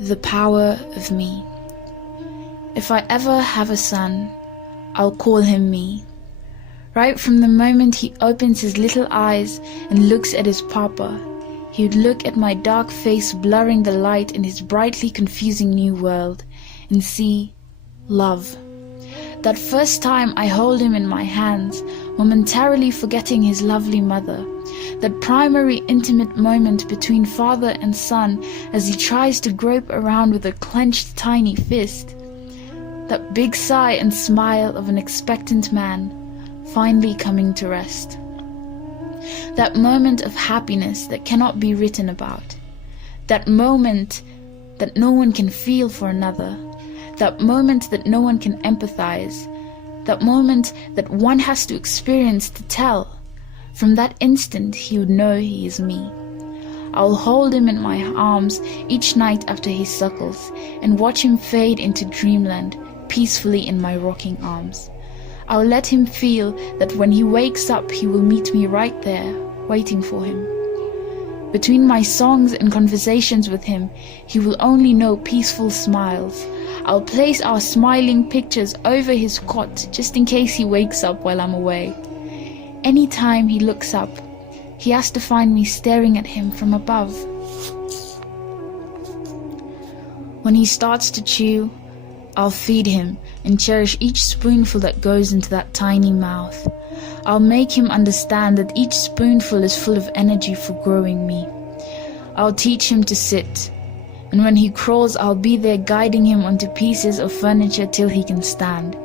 The power of me. If I ever have a son, I'll call him me. Right from the moment he opens his little eyes and looks at his papa, he would look at my dark face blurring the light in his brightly confusing new world and see love. That first time I hold him in my hands, momentarily forgetting his lovely mother, that primary intimate moment between father and son as he tries to grope around with a clenched tiny fist, that big sigh and smile of an expectant man finally coming to rest. That moment of happiness that cannot be written about, that moment that no one can feel for another, that moment that no one can empathize, that moment that one has to experience to tell. From that instant he would know he is me. I'll hold him in my arms each night after he suckles and watch him fade into dreamland peacefully in my rocking arms. I'll let him feel that when he wakes up he will meet me right there, waiting for him. Between my songs and conversations with him, he will only know peaceful smiles. I'll place our smiling pictures over his cot just in case he wakes up while I'm away. Anytime he looks up, he has to find me staring at him from above. When he starts to chew, I'll feed him and cherish each spoonful that goes into that tiny mouth. I'll make him understand that each spoonful is full of energy for growing me. I'll teach him to sit, and when he crawls, I'll be there guiding him onto pieces of furniture till he can stand.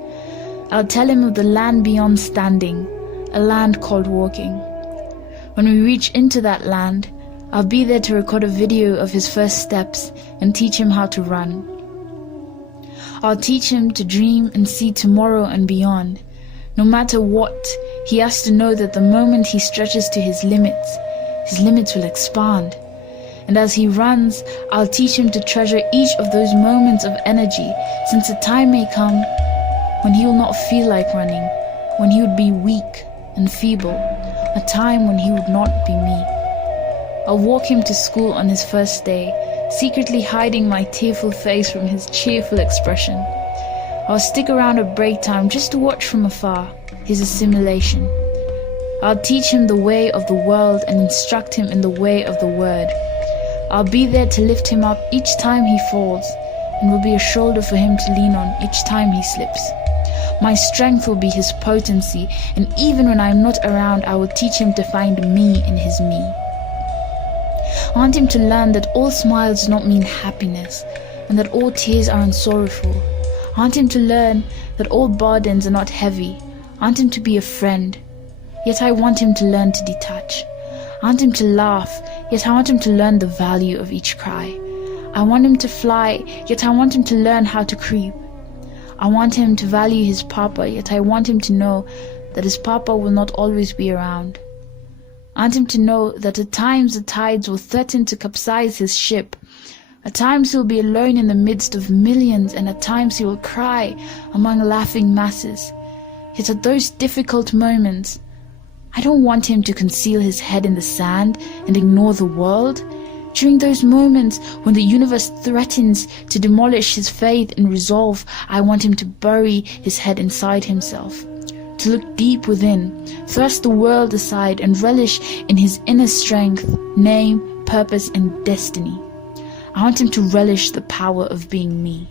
I'll tell him of the land beyond standing, a land called walking. When we reach into that land, I'll be there to record a video of his first steps and teach him how to run. I'll teach him to dream and see tomorrow and beyond. No matter what, he has to know that the moment he stretches to his limits will expand. And as he runs, I'll teach him to treasure each of those moments of energy, since a time may come when he will not feel like running, when he would be weak and feeble, a time when he would not be me. I'll walk him to school on his first day, secretly hiding my tearful face from his cheerful expression. I'll stick around at break time just to watch from afar his assimilation. I'll teach him the way of the world and instruct him in the way of the word. I'll be there to lift him up each time he falls, and will be a shoulder for him to lean on each time he slips. My strength will be his potency, and even when I am not around, I will teach him to find me in his me. I want him to learn that all smiles do not mean happiness, and that all tears are unsorrowful. I want him to learn that all burdens are not heavy. I want him to be a friend, yet I want him to learn to detach. I want him to laugh, yet I want him to learn the value of each cry. I want him to fly, yet I want him to learn how to creep. I want him to value his papa, yet I want him to know that his papa will not always be around. I want him to know that at times the tides will threaten to capsize his ship. At times he will be alone in the midst of millions, and at times he will cry among laughing masses. Yet at those difficult moments, I don't want him to conceal his head in the sand and ignore the world. During those moments when the universe threatens to demolish his faith and resolve, I want him to bury his head inside himself, to look deep within, thrust the world aside and relish in his inner strength, name, purpose and destiny. I want him to relish the power of being me.